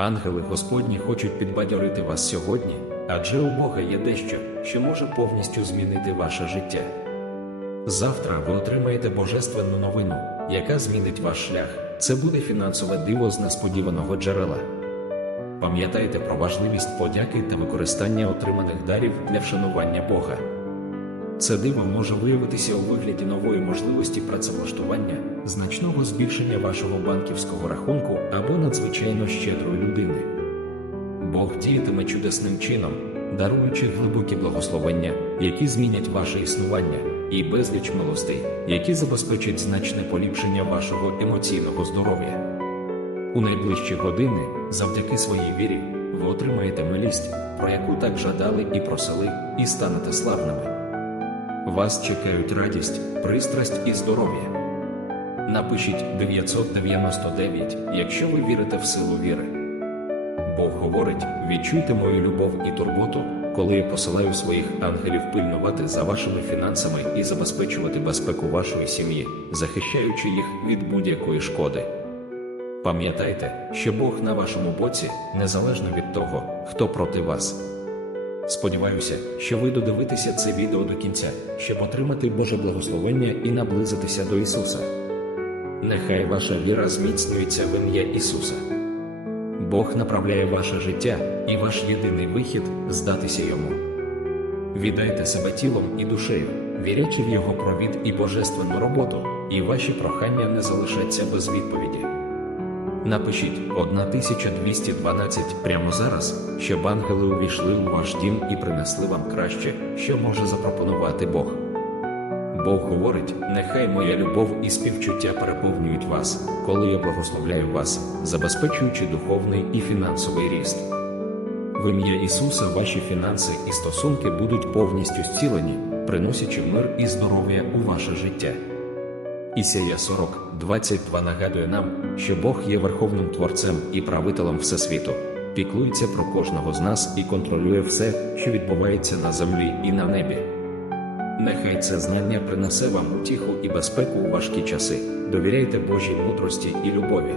Ангели Господні хочуть підбадьорити вас сьогодні, адже у Бога є дещо, що може повністю змінити ваше життя. Завтра ви отримаєте божественну новину, яка змінить ваш шлях. Це буде фінансове диво з несподіваного джерела. Пам'ятайте про важливість подяки та використання отриманих дарів для вшанування Бога. Це диво може виявитися у вигляді нової можливості працевлаштування, значного збільшення вашого банківського рахунку або надзвичайно щедрої людини. Бог діятиме чудесним чином, даруючи глибокі благословення, які змінять ваше існування, і безліч милостей, які забезпечать значне поліпшення вашого емоційного здоров'я. У найближчі години, завдяки своїй вірі, ви отримаєте милість, про яку так жадали і просили, і станете славними. Вас чекають радість, пристрасть і здоров'я. Напишіть 999, якщо ви вірите в силу віри. Бог говорить: відчуйте мою любов і турботу, коли я посилаю своїх ангелів пильнувати за вашими фінансами і забезпечувати безпеку вашої сім'ї, захищаючи їх від будь-якої шкоди. Пам'ятайте, що Бог на вашому боці, незалежно від того, хто проти вас. Сподіваюся, що ви додивитеся це відео до кінця, щоб отримати Боже благословення і наблизитися до Ісуса. Нехай ваша віра зміцнюється в ім'я Ісуса. Бог направляє ваше життя, і ваш єдиний вихід здатися йому. Віддайте себе тілом і душею, вірячи в Його провід і божественну роботу, і ваші прохання не залишаться без відповіді. Напишіть 1212 прямо зараз, щоб ангели увійшли у ваш дім і принесли вам краще, що може запропонувати Бог. Бог говорить: нехай моя любов і співчуття переповнюють вас, коли я благословляю вас, забезпечуючи духовний і фінансовий ріст. В ім'я Ісуса ваші фінанси і стосунки будуть повністю зцілені, приносячи мир і здоров'я у ваше життя. Ісія 40, 22 нагадує нам, що Бог є верховним творцем і правителем Всесвіту, піклується про кожного з нас і контролює все, що відбувається на землі і на небі. Нехай це знання принесе вам утіху і безпеку у важкі часи. Довіряйте Божій мудрості і любові.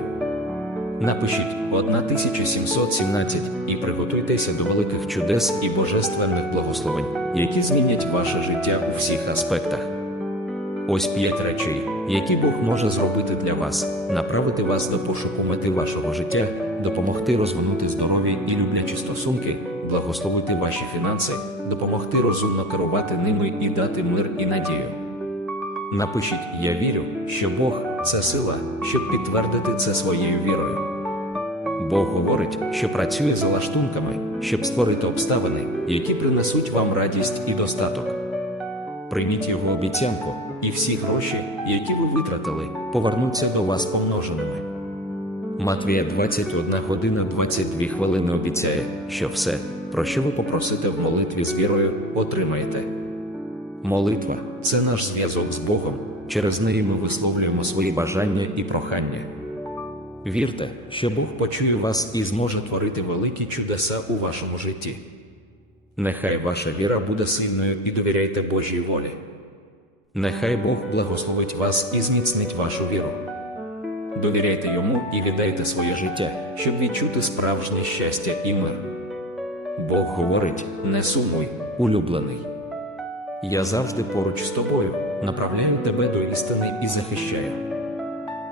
Напишіть 1717 і приготуйтеся до великих чудес і божественних благословень, які змінять ваше життя у всіх аспектах. Ось п'ять речей, які Бог може зробити для вас: направити вас до пошуку мети вашого життя, допомогти розвинути здорові і люблячі стосунки, благословити ваші фінанси, допомогти розумно керувати ними і дати мир і надію. Напишіть Я вірю, що Бог це сила, щоб підтвердити це своєю вірою. Бог говорить, що працює за лаштунками, щоб створити обставини, які принесуть вам радість і достаток. Прийміть його обіцянку, і всі гроші, які ви витратили, повернуться до вас помноженими. Матвія 21 година 22 хвилини обіцяє, що все, про що ви попросите в молитві з вірою, отримаєте. Молитва це наш зв'язок з Богом, через неї ми висловлюємо свої бажання і прохання. Вірте, що Бог почує вас і зможе творити великі чудеса у вашому житті. Нехай ваша віра буде сильною і довіряйте Божій волі. Нехай Бог благословить вас і зміцнить вашу віру. Довіряйте йому і віддайте своє життя, щоб відчути справжнє щастя і мир. Бог говорить: не сумуй, улюблений. Я завжди поруч з тобою, направляю тебе до істини і захищаю.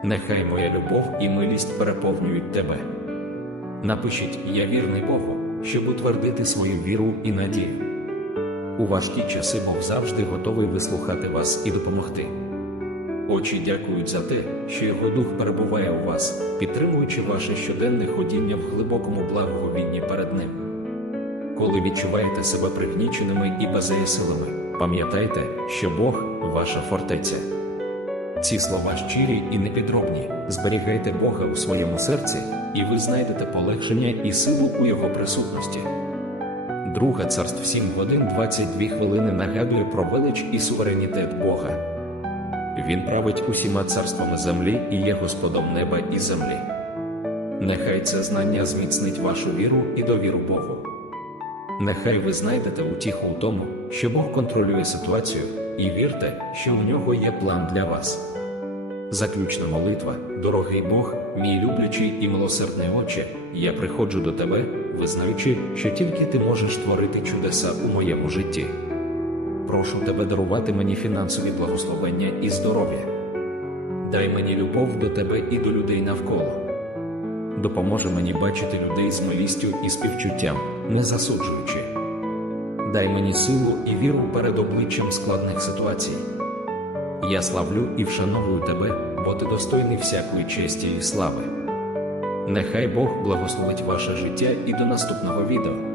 Нехай моя любов і милість переповнюють тебе. Напишіть Я вірний Богу, щоб утвердити свою віру і надію. У важкі часи Бог завжди готовий вислухати вас і допомогти. Очі дякують за те, що його дух перебуває у вас, підтримуючи ваше щоденне ходіння в глибокому благовінні перед ним. Коли відчуваєте себе пригніченими і беззаєсилими, пам'ятайте, що Бог ваша фортеця. Ці слова щирі і непідробні. Зберігайте Бога у своєму серці, і ви знайдете полегшення і силу у Його присутності. Друга царств 7 годин 22 хвилини нагадує про велич і суверенітет Бога. Він править усіма царствами землі і є Господом неба і землі. Нехай це знання зміцнить вашу віру і довіру Богу. Нехай ви знайдете утіху у тому, що Бог контролює ситуацію, і вірте, що у нього є план для вас. Заключна молитва, дорогий Бог, мій люблячий і милосердний Отче, я приходжу до тебе, визнаючи, що тільки ти можеш творити чудеса у моєму житті. Прошу тебе дарувати мені фінансові благословення і здоров'я. Дай мені любов до тебе і до людей навколо. Допоможи мені бачити людей з милістю і співчуттям, не засуджуючи. Дай мені силу і віру перед обличчям складних ситуацій. Я славлю і вшановую тебе, бо ти достойний всякої честі і слави. Нехай Бог благословить ваше життя і до наступного відео.